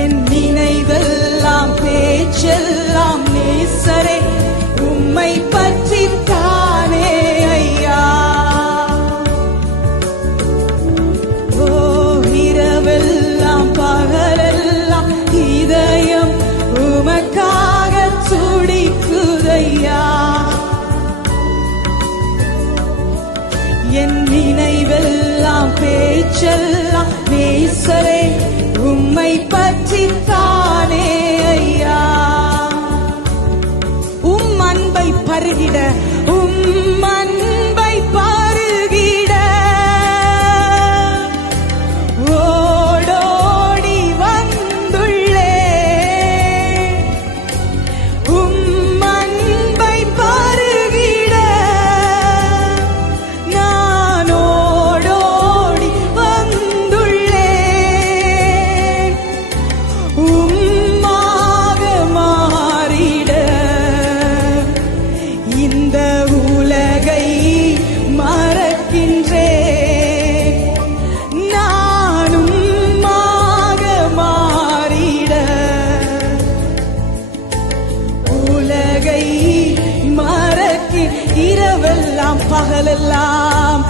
என் நினைவெல்லாம் பேச்செல்லாம் நேசரே உம்மை பற்றித்தானே ஐயா. ஓ இரவெல்லாம் பகலெல்லாம் இதயம் உமக்காக துடிக்குதையா. என் நினைவெல்லாம் பேச்செல்லாம் நேசரே உம்மை பற்றித்தானே ஐயா. அன்பை பருகிட அன்பை பருகிட ஓடோடி வந்துள்ளே. அன்பை பருகிட நான் ஓடோடி வந்துள்ளே. உம்மாக மாறிட இந்த உலகை மறக்கின்றே. நானும் மாறிட உலகை மறக்கி இரவெல்லாம் பகலெல்லாம்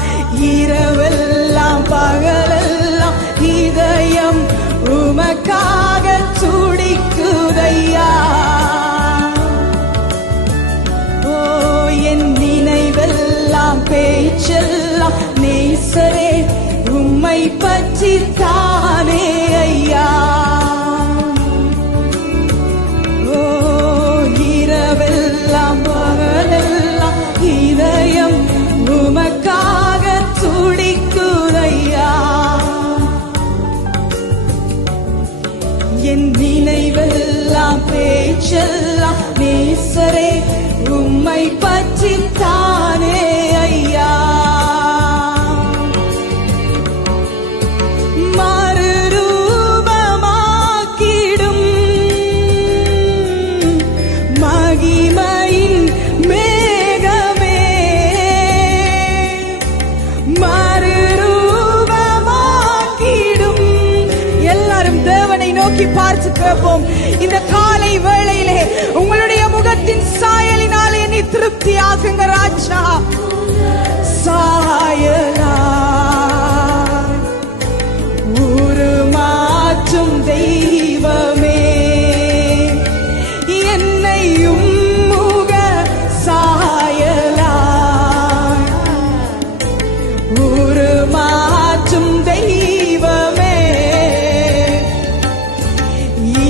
இரவெல்லாம் பகலெல்லாம் இதயம் உமக்காக துடிக்குதையா. பேச்செல்லாம் நேசரே உம்மை பற்றித்தானே ஐயா. ஓ இரவெல்லாம் பகலெல்லாம் இதயம் உமக்காக துடிக்குதையா. என் நினைவெல்லாம் பேச்செல்லாம் நேசரே உம்மை பற்றித்தானே ஐயா. மறுரூபமாக்கிடும் மகிமையின் மேகமே. மறுரூபமாக்கிடும். எல்லாரும் தேவனை நோக்கி பார்த்து கேட்போம். இந்த காலை வேளையிலே உங்களுடைய முகத்தின் சாயலினாலே என்னை திருப்தி ஆகுங்க ராஜா. சாயலா உருமாற்றும் தெய்வமே என்னையும் முக சாயலா உருமாற்றும் தெய்வமே.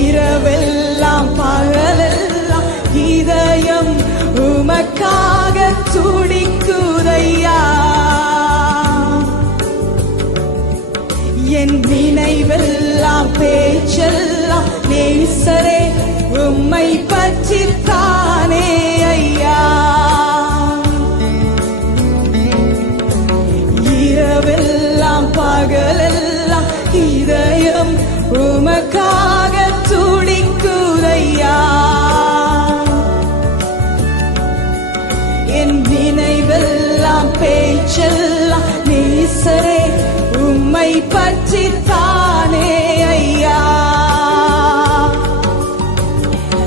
இரவெல்லாம் பகலெல்லாம் இதயம் உமக்காக துடிக்குதையா. என் நினைவெல்லாம் பேச்செல்லாம் நேசரே உம்மை பற்றித்தானே ஐயா. இரவெல்லாம் பகலெல்லாம் இதயம் உமக்காக துடிக்குதையா. என் நினைவெல்லாம் பேச்செல்லாம் நேசரே உம்மை பற்றித்தானே